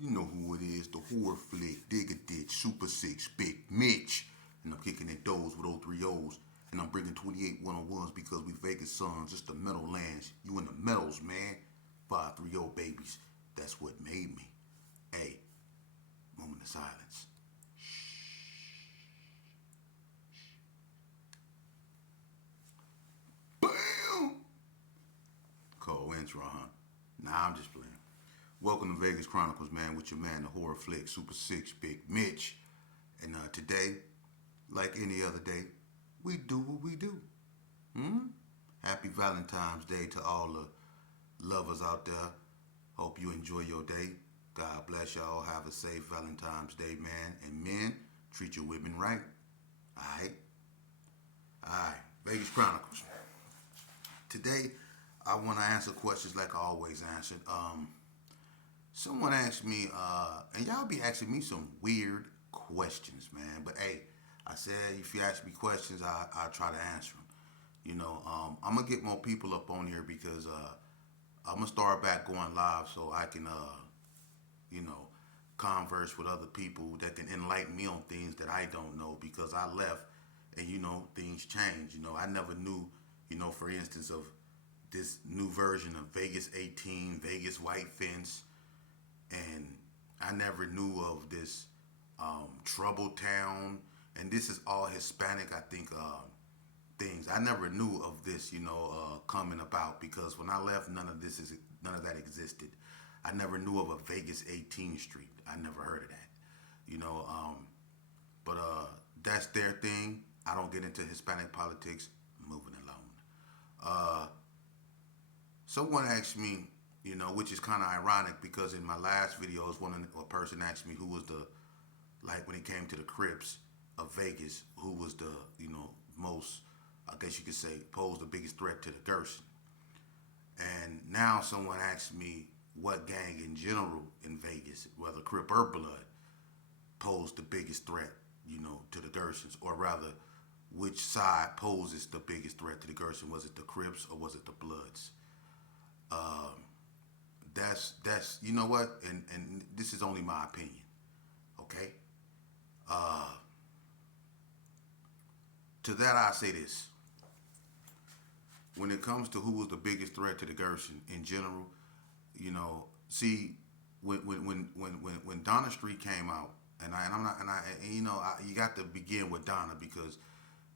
You know who it is, the horror flick, Digger Ditch, Super 6, Big Mitch. And I'm kicking at doors with 03 O's. And I'm bringing 28 101s because we Vegas sons, just the metal lands. You in the metals, man. 530 babies. That's what made me. Hey, moment of silence. Bam! Cold intro, huh? Nah, I'm just playing. Welcome to Vegas Chronicles, man, with your man, the horror flick, Super 6, Big Mitch. And today, like any other day, we do what we do. Happy Valentine's Day to all the lovers out there. Hope you enjoy your day. God bless y'all. Have a safe Valentine's Day, man. And men, treat your women right. Alright? Alright. Vegas Chronicles. Today, I want to answer questions like I always answer. Someone asked me, and y'all be asking me some weird questions, man. But hey, I said if you ask me questions, I try to answer them. I'm gonna get more people up on here because I'm gonna start back going live so I can, you know, converse with other people that can enlighten me on things that I don't know because I left and things change. I never knew, for instance, of this new version of Vegas 18, Vegas White Fence, and I never knew of this Trouble Town, and this is all Hispanic, I think, things. I never knew of this, coming about because when I left, none of that existed. I never knew of a Vegas 18th Street. I never heard of that, but that's their thing. I don't get into Hispanic politics. Moving along. Someone asked me, which is kind of ironic because in my last videos, a person asked me who was like when it came to the Crips of Vegas, who was the, most, I guess you could say, posed the biggest threat to the Gerson. And now someone asked me what gang in general in Vegas, whether Crip or Blood, posed the biggest threat, to the Gersons, or rather, which side poses the biggest threat to the Gerson? Was it the Crips or was it the Bloods? That's you know what, and this is only my opinion, okay? To that I say this: when it comes to who was the biggest threat to the Gerson in general, see, when Donna Street came out, you got to begin with Donna because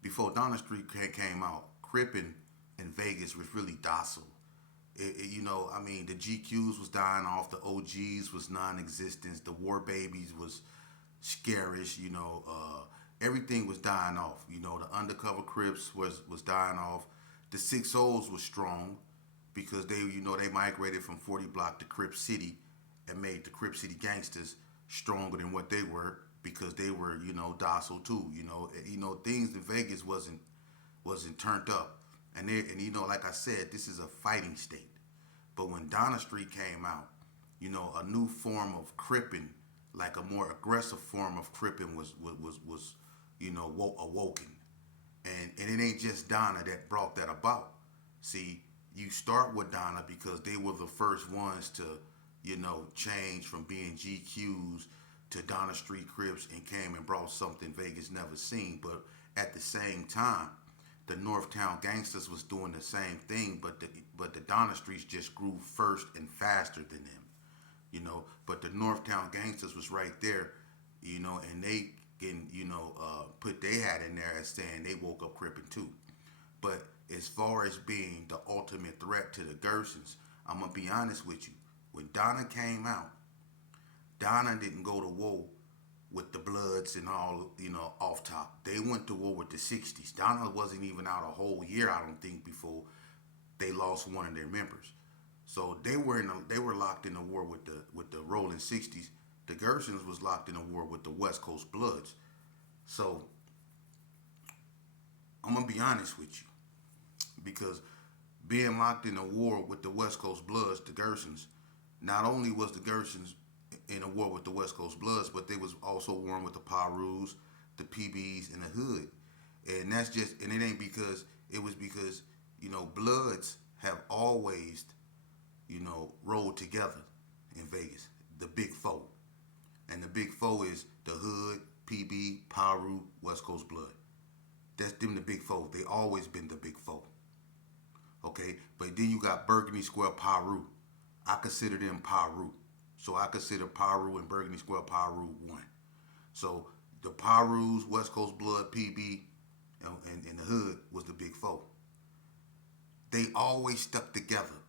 before Donna Street came out, Crippin in Vegas was really docile. The GQs was dying off, the OGs was non-existent, the War Babies was scarish, everything was dying off. The undercover Crips was dying off. The 6 O's was strong because they migrated from 40 Block to Crip City and made the Crip City gangsters stronger than what they were because they were, docile too. Things in Vegas wasn't turned up. And like I said, this is a fighting state. But when Donna Street came out, a new form of cripping, like a more aggressive form of cripping was awoken. And it ain't just Donna that brought that about. See, you start with Donna because they were the first ones to, change from being GQs to Donna Street Crips and came and brought something Vegas never seen. But at the same time, the Northtown gangsters was doing the same thing, but the Donna Streets just grew first and faster than them, But the Northtown gangsters was right there, and they can, put their hat in there as saying they woke up crippin' too. But as far as being the ultimate threat to the Gersons, I'm gonna be honest with you. When Donna came out, Donna didn't go to war with the Bloods and all, off top. They went to war with the 60s. Donna wasn't even out a whole year, I don't think, before they lost one of their members. So they were locked in a war with the rolling 60s. The Gersons was locked in a war with the West Coast Bloods. So I'm gonna be honest with you, because being locked in a war with the West Coast Bloods, the Gersons, not only was the Gersons in a war with the West Coast Bloods, but they was also warring with the Pirus, the PBs, and the Hood. And it ain't because, it was because, Bloods have always, rolled together in Vegas, the big four. big four is the Hood, PB, Pyru, West Coast Blood. That's them the big four. They always been the big four. Okay, but then you got Burgundy Square, Pyru. I consider them Pyru. So I consider Pyru and Burgundy Square, Pyru one. So the Pyrus, West Coast Blood, PB, and the Hood was the big four. They always stuck together.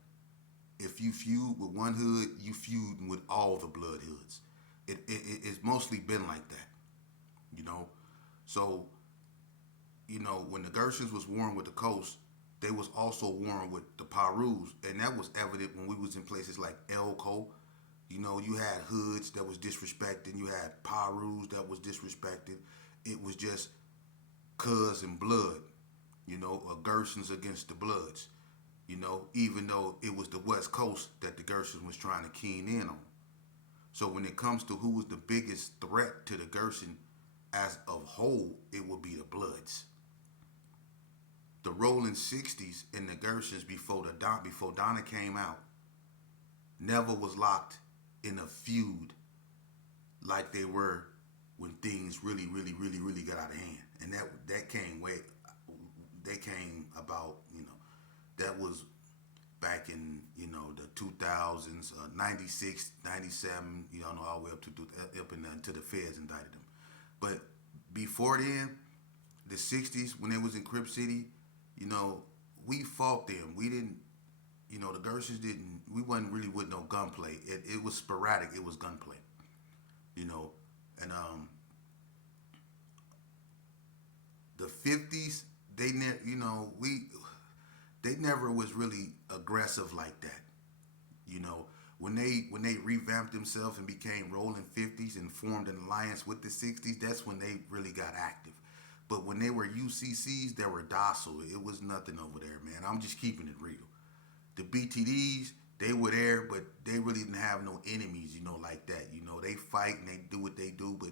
If you feud with one hood, you feud with all the blood hoods. It's mostly been like that, you know. So, when the Gershons was warring with the Coast, they was also warring with the Pyrus, and that was evident when we was in places like Elko. You had hoods that was disrespected. You had Pyrus that was disrespected. It was just cuz and blood, Gershons against the Bloods, even though it was the West Coast that the Gershons was trying to keen in on. So when it comes to who was the biggest threat to the Gershon as a whole, it would be the Bloods. The Rolling 60s and the Gershons before Donna came out never was locked in a feud like they were when things really, really, really, really got out of hand. And that came they came about, that was back in, the 2000s, 96, 97, all the way up to the feds indicted them. But before then, the 60s, when they was in Crip City, we fought them. We didn't, the Gershons didn't, we wasn't really with no gunplay. It was sporadic. It was gunplay, and the 50s, they never was really aggressive like that. When they revamped themselves and became Rolling 50s and formed an alliance with the 60s, that's when they really got active. But when they were UCCs, they were docile. It was nothing over there, man. I'm just keeping it real. The BTDs, they were there, but they really didn't have no enemies, like that. They fight and they do what they do, but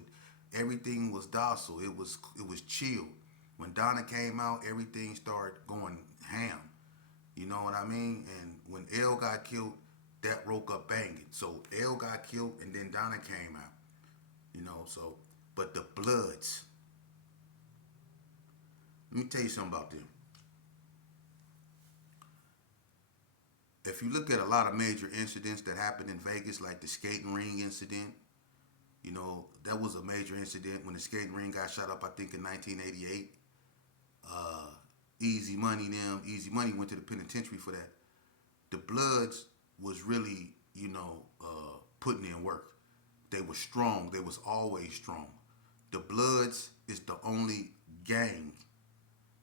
everything was docile. It was chill. When Donna came out, everything started going ham. You know what I mean? And when L got killed, that broke up banging. So L got killed and then Donna came out. But the Bloods, let me tell you something about them. If you look at a lot of major incidents that happened in Vegas, like the skating ring incident, that was a major incident when the skating ring got shot up, I think, in 1988. Easy Money went to the penitentiary for that. The Bloods was really, putting in work. They were strong. They was always strong. The Bloods is the only gang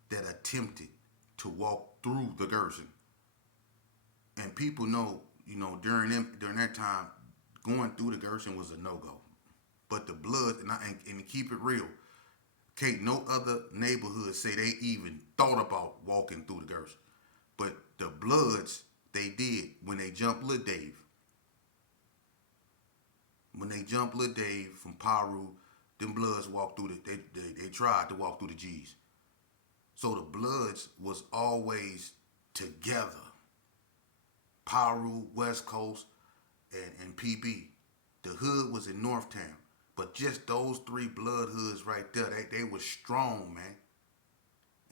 that attempted to walk through the Gershon. And people know, during that time, going through the Gershon was a no-go. But the Bloods, and to keep it real, can't no other neighborhood say they even thought about walking through the Gershon. But the Bloods, they did when they jumped Lil Dave. When they jumped Lil Dave from Pyru, them Bloods walked through they tried to walk through the G's. So the Bloods was always together. Pyru, West Coast, and PB. The Hood was in Northtown. But just those three blood hoods right there, they were strong, man.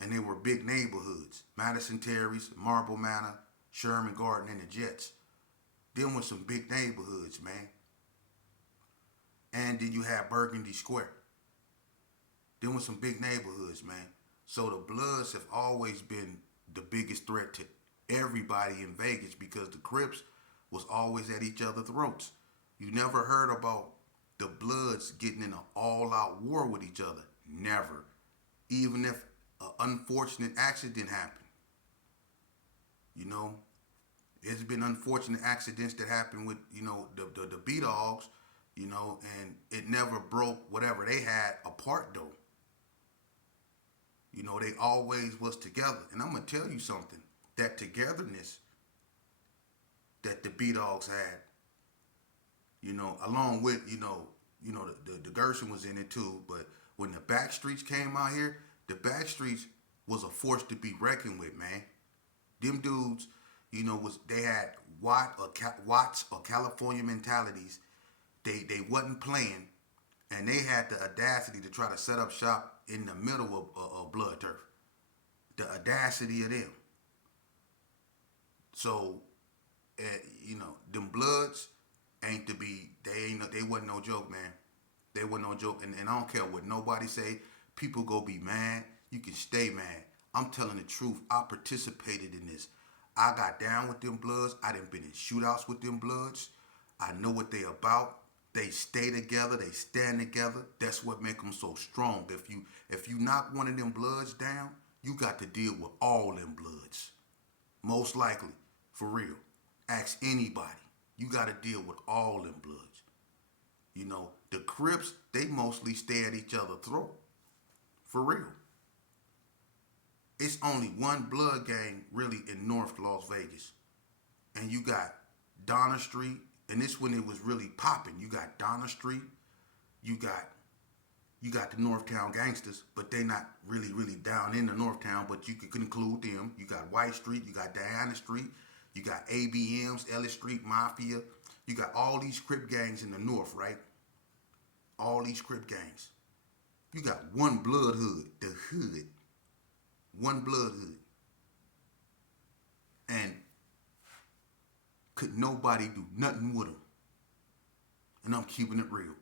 And they were big neighborhoods. Madison Terrace, Marble Manor, Sherman Garden, and the Jets. Them were some big neighborhoods, man. And then you had Burgundy Square. Them were some big neighborhoods, man. So the Bloods have always been the biggest threat to everybody in Vegas because the Crips was always at each other's throats. You never heard about the Bloods getting in an all-out war with each other. Never. Even if an unfortunate accident happened. There's been unfortunate accidents that happened with, the B-Dogs, and it never broke whatever they had apart, though. They always was together. And I'm going to tell you something. That togetherness that the B-Dogs had, along with, the Gershon was in it too. But when the Backstreets came out here, the Backstreets was a force to be reckoned with, man. Them dudes, they had Watts or California mentalities. They wasn't playing. and they had the audacity to try to set up shop in the middle of blood turf. The audacity of them. So, them Bloods ain't to be. They wasn't no joke, man. They wasn't no joke, and I don't care what nobody say. People go be mad. You can stay mad. I'm telling the truth. I participated in this. I got down with them Bloods. I done been in shootouts with them Bloods. I know what they about. They stay together. They stand together. That's what make them so strong. If you knock one of them Bloods down, you got to deal with all them Bloods. Most likely, for real. Ask anybody. You got to deal with all them Bloods. The Crips, they mostly stay at each other's throat. For real. It's only one blood gang really in North Las Vegas. And you got Donna Street, and this when it was really popping. You got Donna Street, you got the Northtown gangsters, but they not really down in the Northtown, but you could include them. You got White Street, you got Diana Street, you got ABMs, Ellis Street Mafia. You got all these Crip gangs in the North, right? All these Crip gangs. You got one blood hood, the hood. One blood hood. And could nobody do nothing with them. And I'm keeping it real.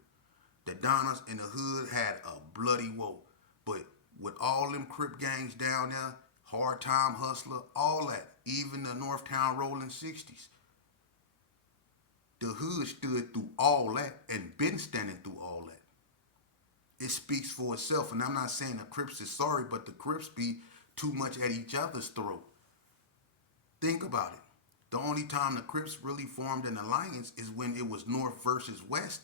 The Donnas in the hood had a bloody woe. But with all them Crip gangs down there, Hard Time Hustler, all that, even the Northtown Rolling 60s, the hood stood through all that and been standing through all that. It speaks for itself. And I'm not saying the Crips is sorry, but the Crips be too much at each other's throat. Think about it. The only time the Crips really formed an alliance is when it was North versus West.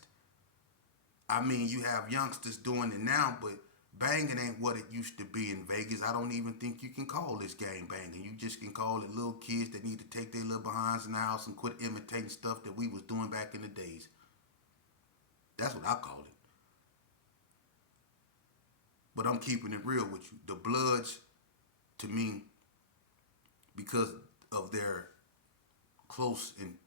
I mean, you have youngsters doing it now, but banging ain't what it used to be in Vegas. I don't even think you can call this game banging. You just can call it little kids that need to take their little behinds in the house and quit imitating stuff that we was doing back in the days. That's what I call it. But I'm keeping it real with you. The Bloods, to me, because of their close and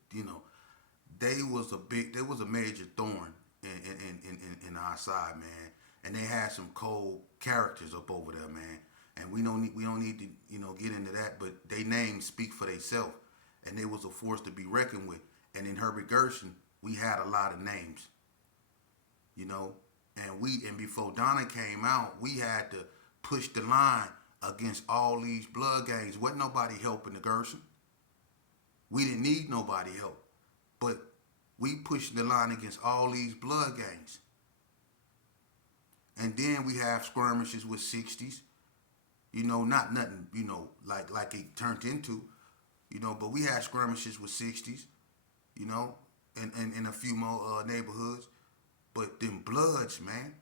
they was a major thorn in our side, man. And they had some cold characters up over there, man. And we don't need to get into that, but they names speak for themselves. And they was a force to be reckoned with. And in Herbert Gershon, we had a lot of names. And before Donna came out, we had to push the line against all these blood gangs. Wasn't nobody helping the Gershon. We didn't need nobody help. But we pushed the line against all these blood gangs. And then we have skirmishes with 60s. Not nothing, like it turned into, but we had skirmishes with 60s, and in a few more neighborhoods. But them Bloods, man,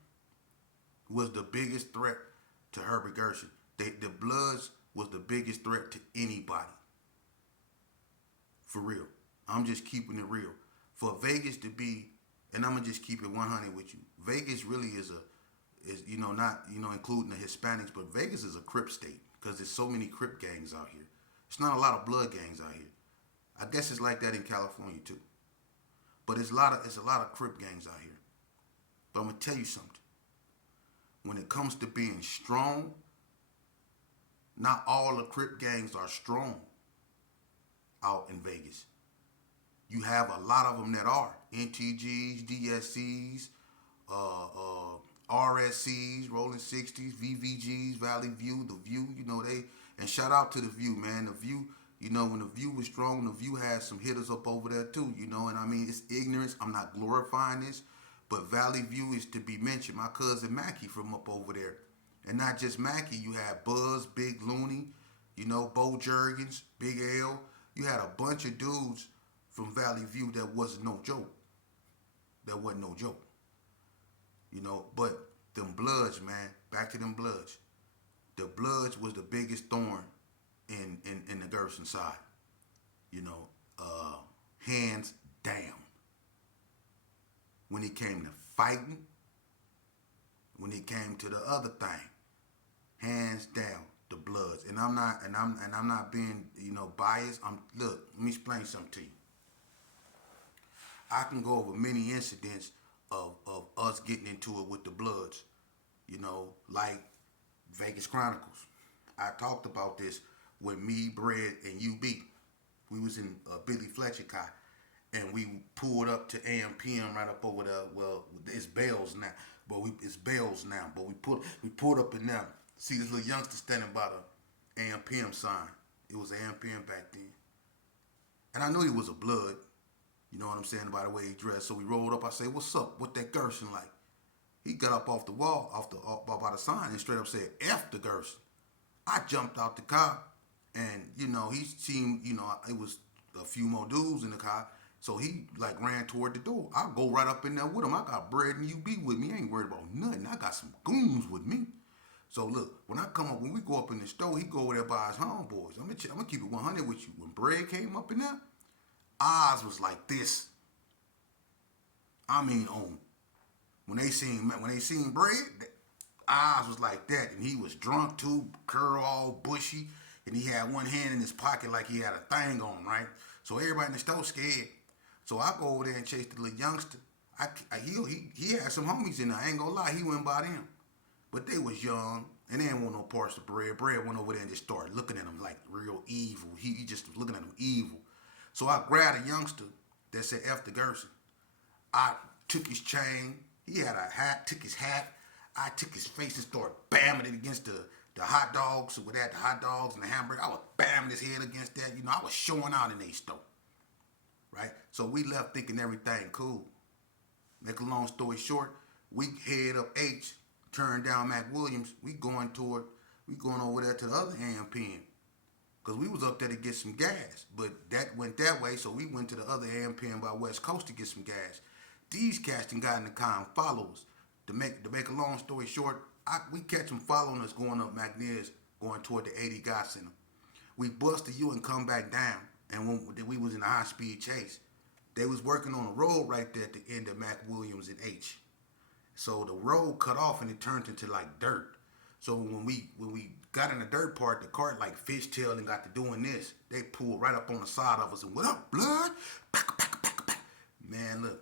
was the biggest threat to Herbert Gershon. The Bloods was the biggest threat to anybody. For real. I'm just keeping it real. For Vegas to be, and I'm going to just keep it 100 with you. Vegas really is not, including the Hispanics, but Vegas is a Crip state because there's so many Crip gangs out here. It's not a lot of blood gangs out here. I guess it's like that in California too. But it's a lot of Crip gangs out here. But I'm going to tell you something. When it comes to being strong, not all the Crip gangs are strong out in Vegas. You have a lot of them that are. NTGs, DSCs, RSCs, Rolling 60s, VVGs, Valley View, The View, and shout out to The View, man. The View, when The View was strong, The View had some hitters up over there too, and I mean, it's ignorance. I'm not glorifying this, but Valley View is to be mentioned. My cousin Mackie from up over there. And not just Mackie, you had Buzz, Big Looney, Bo Jurgens, Big L. You had a bunch of dudes from Valley View that wasn't no joke. But them Bloods, man, back to them Bloods. The Bloods was the biggest thorn in the Gershon side. Hands down. When it came to fighting, when it came to the other thing, hands down, the Bloods. And I'm not being, biased. Look, let me explain something to you. I can go over many incidents of us getting into it with the Bloods. Like Vegas Chronicles. I talked about this with me, Bread, and UB. We was in Billy Fletcher car, and we pulled up to AMPM right up over there. Well, it's Bells now, it's Bells now. But we pulled up in there. See this little youngster standing by the AMPM sign. It was AMPM back then, and I knew he was a Blood. You know what I'm saying, by the way he dressed. So we rolled up. I say, "What's up? What that Gerson like?" He got up off the wall, by the sign, and straight up said, "F the Gerson." I jumped out the car, and he seemed, it was a few more dudes in the car, so he like ran toward the door. I go right up in there with him. I got Bread and UB with me. I ain't worried about nothing. I got some goons with me. So look, when we go up in the store, he go over there by his homeboys. I'm gonna keep it 100 with you. When Bread came up in there, eyes was like this. I mean, when they seen Bread, eyes was like that, and he was drunk too, curl all bushy, and he had one hand in his pocket like he had a thing on, right? So everybody in the store scared. So I go over there and chase the little youngster. He had some homies in there. I ain't gonna lie, he went by them, but they was young and they didn't want no parts of Bread. Bread went over there and just started looking at him like real evil. He just was looking at him evil. So I grabbed a youngster that said F the Gerson. I took his chain. He had a hat. Took his hat. I took his face and started bamming it against the hot dogs. So with that, the hot dogs and the hamburger, I was bamming his head against that. I was showing out in their store. Right? So we left thinking everything cool. Make a long story short, we head up H, turn down Mac Williams. We going over there to the other AMPN. Because we was up there to get some gas. But that went that way, so we went to the other AMPN by West Coast to get some gas. These cats done got in the car and follow us. To make a long story short, we catch them following us going up McNair's, going toward the 80 God Center. We busted you and come back down. And when we was in a high-speed chase, they was working on a road right there at the end of Mac Williams and H. So the road cut off and it turned into like dirt. So when we got in the dirt part, the cart like fishtailed and got to doing this. They pulled right up on the side of us and "What up, Blood?" Man, look,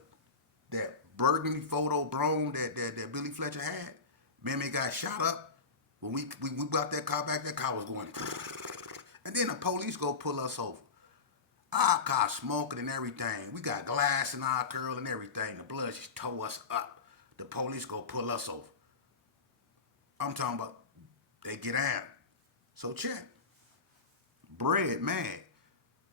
that burgundy photo Brome that Billy Fletcher had, man, they got shot up. When we got that car back, that car was going, and then the police go pull us over. Our car smoking and everything. We got glass in our curl and everything. The Blood just tore us up. The police go pull us over. I'm talking about they get out. So check. Bread mad,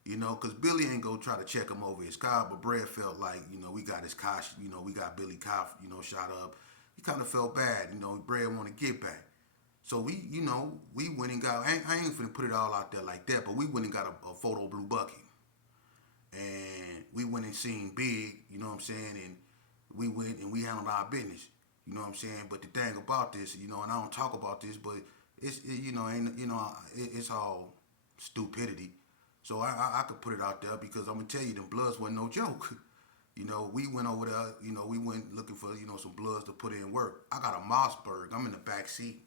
because Billy ain't go try to check him over his car, but Bread felt like, we got his car, we got Billy car, shot up. He kind of felt bad, Bread want to get back. So we went and got, I ain't finna put it all out there like that, but we went and got a photo blue bucket. And we went and seen Big, you know what I'm saying, and we went and we handled our business. You know what I'm saying? But the thing about this, and I don't talk about this, but it's all stupidity. So I could put it out there because I'm gonna tell you, them Bloods wasn't no joke. We went over there. We went looking for some Bloods to put in work. I got a Mossberg. I'm in the back seat.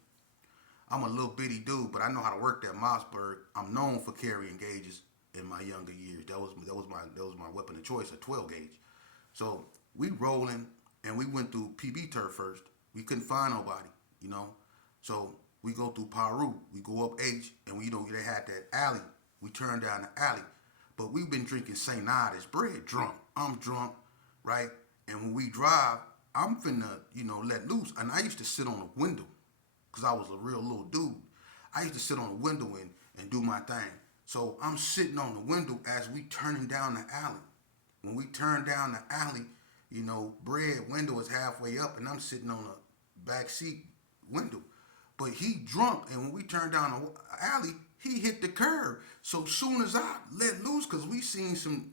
I'm a little bitty dude, but I know how to work that Mossberg. I'm known for carrying gauges in my younger years. That was my weapon of choice, a 12 gauge. So we rolling. And we went through PB turf first. We couldn't find nobody, So we go through Paru. We go up H, and they had that alley. We turned down the alley. But we've been drinking St. Ides. Bread drunk. I'm drunk, right? And when we drive, I'm finna, let loose. And I used to sit on the window because I was a real little dude. I used to sit on the window and do my thing. So I'm sitting on the window as we turning down the alley. When we turn down the alley, Bread window is halfway up, and I'm sitting on a back seat window. But he drunk, and when we turned down the alley, he hit the curb. So soon as I let loose, because we seen some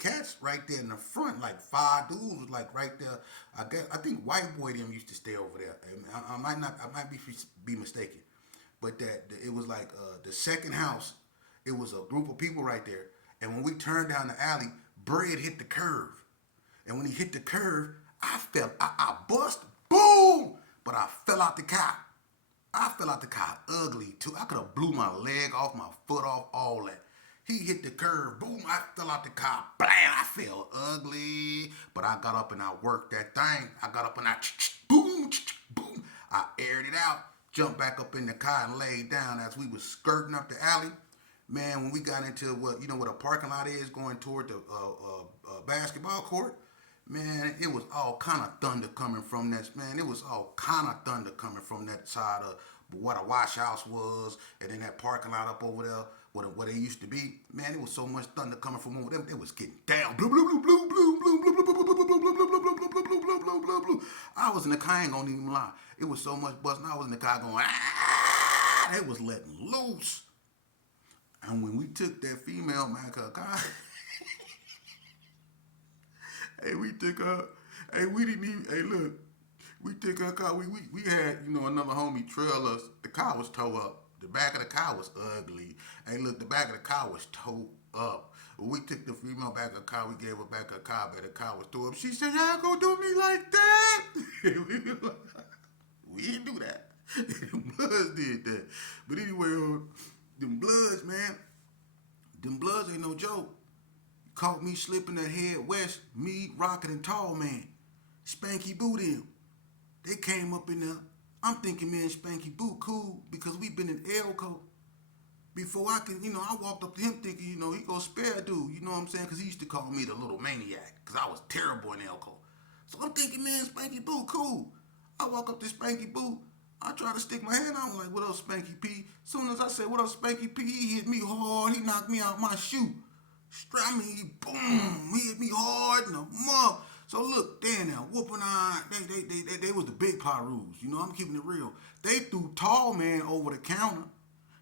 cats right there in the front, like 5 dudes, like right there. I think White Boy them used to stay over there. I might be mistaken, but it was like the second house. It was a group of people right there, and when we turned down the alley, Bread hit the curve. And when he hit the curve, I bust, boom! But I fell out the car. I fell out the car ugly too. I could have blew my leg off, my foot off, all that. He hit the curve. Boom, I fell out the car. Blam, I felt ugly. But I got up and I worked that thing. I got up and I boom, boom. I aired it out. Jumped back up in the car and laid down as we was skirting up the alley. Man, when we got into what a parking lot is going toward the basketball court, man, it was all kind of thunder coming from that. Man, it was all kind of thunder coming from that side of what a wash house was, and then that parking lot up over there where they used to be. Man, it was so much thunder coming from over them. It was getting down. Blue, blue, blue, blue, blue, blue, blue, blue, blue, blue, blue, blue, blue, blue, blue, blue, blue, blue, blue, blue. I was in the car. I ain't gonna even lie. It was so much busting. I was in the car going, ah! They was letting loose. And when we took that female back her car, hey, we took her. Hey, we didn't even. Hey, look, we took her car. We had another homie trail us. The car was towed up. The back of the car was ugly. Hey, look, the back of the car was towed up. When we took the female back of the car, we gave her back her car, but the car was towed up. She said, "Y'all gonna do me like that?" We didn't do that. Them Bloods did that. But anyway, them Bloods, man, them Bloods ain't no joke. Caught me slipping that head west, me, Rocket, and Tall Man. Spanky Boo them. They came up in there. I'm thinking, man, Spanky Boo cool because we been in Elko. Before I can, I walked up to him thinking, he gonna spare dude, you know what I'm saying? Because he used to call me the little maniac because I was terrible in Elko. So I'm thinking, man, Spanky Boo cool. I walk up to Spanky Boo. I try to stick my hand out. I'm like, what up, Spanky P? Soon as I say, what up, Spanky P, he hit me hard. He knocked me out my shoe. He boom. He hit me hard in the mug. So look, there now, whooping on. They was the big Pyrus. I'm keeping it real. They threw Tall Man over the counter.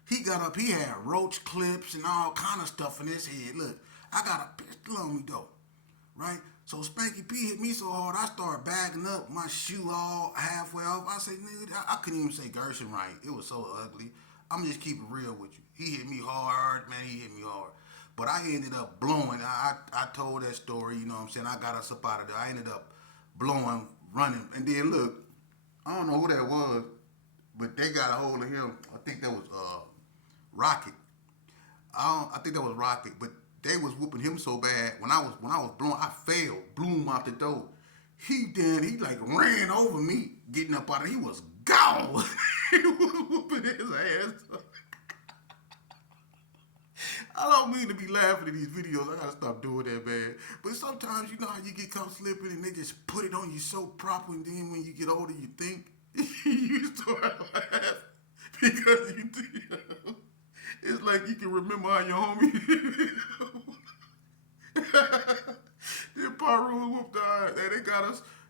He got up, he had roach clips and all kind of stuff in his head. Look, I got a pistol on me though, right? So Spanky P hit me so hard, I started bagging up, my shoe all halfway off. I say, nigga, I couldn't even say Gershon right. It was so ugly. I'm just keeping it real with you. He hit me hard, man, he hit me hard. But I ended up blowing. I told that story, you know what I'm saying? I got us up out of there. I ended up blowing, running. And then look, I don't know who that was, but they got a hold of him. I think that was Rocket. I think that was Rocket, but they was whooping him so bad. When I was blowing, I fell, blew him out the door. He like ran over me, getting up out of it. He was gone. He was whooping his ass. I don't mean to be laughing at these videos. I gotta stop doing that, man. But sometimes you know how you get caught slipping and they just put it on you so proper, and then when you get older, you think you start laughing because you think it's like you can remember how your homie. Then Paru whooped the eye.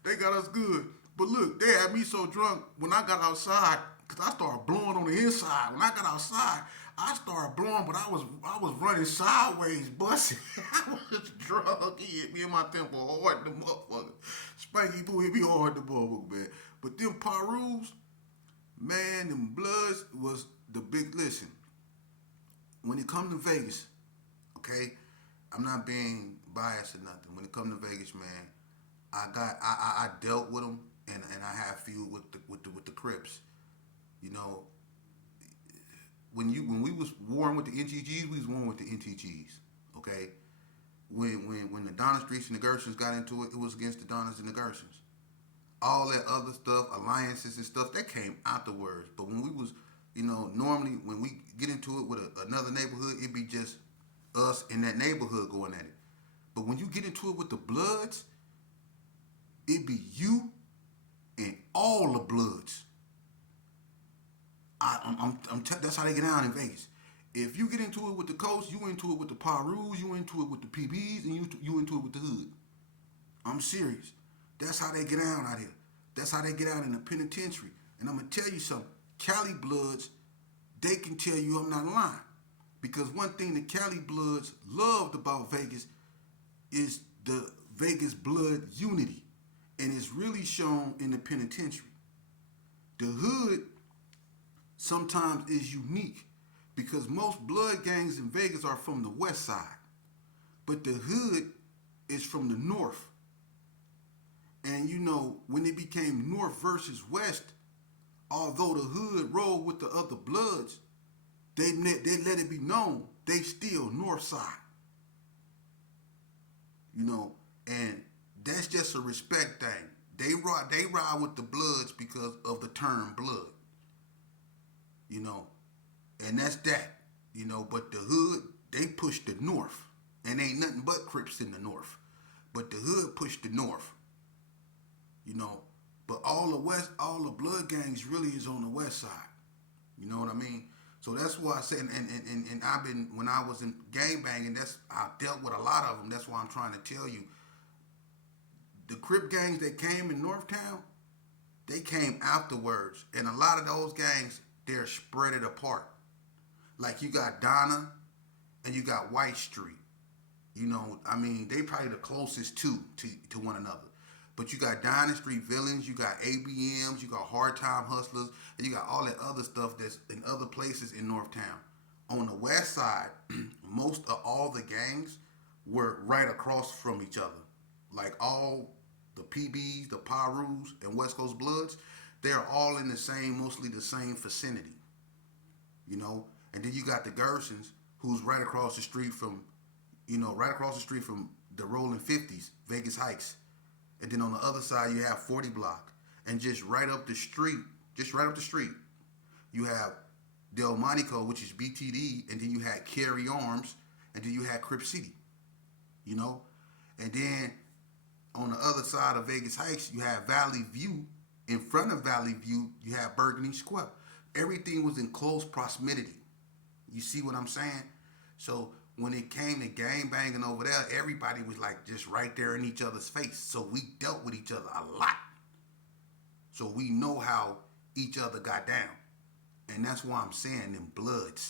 They got us good. But look, they had me so drunk when I got outside, cause I started blowing on the inside. When I got outside, I started blowing, but I was running sideways, busting. I was drunk. He hit me in my temple hard, the motherfucker. Spanky Boo hit me hard, the motherfucker, man. But them Parus, man, them Bloods was the big listen. When it come to Vegas, okay, I'm not being biased or nothing. When it come to Vegas, man, I dealt with them, and I have feud with the Crips. When we was warring with the NTGs, we was warring with the NTGs. Okay, when the Donna Streets and the Gershons got into it, it was against the Donnas and the Gershons. All that other stuff, alliances and stuff, that came afterwards. But when we was, normally when we get into it with another neighborhood, it'd be just us in that neighborhood going at it. But when you get into it with the Bloods, it'd be you and all the Bloods. That's how they get down in Vegas. If you get into it with the Coast, you into it with the Parus, you into it with the PBs, and you into it with the Hood. I'm serious. That's how they get down out here. That's how they get out in the penitentiary. And I'm gonna tell you something. Cali Bloods, they can tell you I'm not lying. Because one thing the Cali Bloods loved about Vegas is the Vegas blood unity. And it's really shown in the penitentiary. The Hood sometimes is unique because most blood gangs in Vegas are from the west side. But the Hood is from the north. And when it became north versus west, although the Hood rolled with the other Bloods, they let it be known they still North Side. You know, and that's just a respect thing. They ride with the Bloods because of the term blood. You know, and that's that. You know, but the hood, they push the North. And ain't nothing but Crips in the North. But the hood pushed the North. You know, but all the blood gangs really is on the West Side. You know what I mean? So that's why I said, and I've been, when I was in gang banging, I dealt with a lot of them. That's why I'm trying to tell you. The Crip gangs that came in Northtown, they came afterwards. And a lot of those gangs, they're spread it apart. Like you got Donna and you got White Street. You know, I mean, they probably the closest to one another. But you got Donna Street Villains, you got ABMs, you got Hard Time Hustlers, and you got all that other stuff that's in other places in Northtown. On the west side, most of all the gangs were right across from each other. Like all the PBs, the Pyrus, and West Coast Bloods, they're all in the same, mostly the same vicinity. You know? And then you got the Gersons, who's right across the street from, right across the street from the Rolling 50s, Vegas Heights. And then on the other side, you have 40 Block. And just right up the street, you have Delmonico, which is BTD, and then you had Carry Arms, and then you had Crip City, you know? And then on the other side of Vegas Heights, you have Valley View. In front of Valley View, you have Burgundy Square. Everything was in close proximity. You see what I'm saying? So when it came to gang banging over there, everybody was like just right there in each other's face. So we dealt with each other a lot. So we know how each other got down. And that's why I'm saying them Bloods.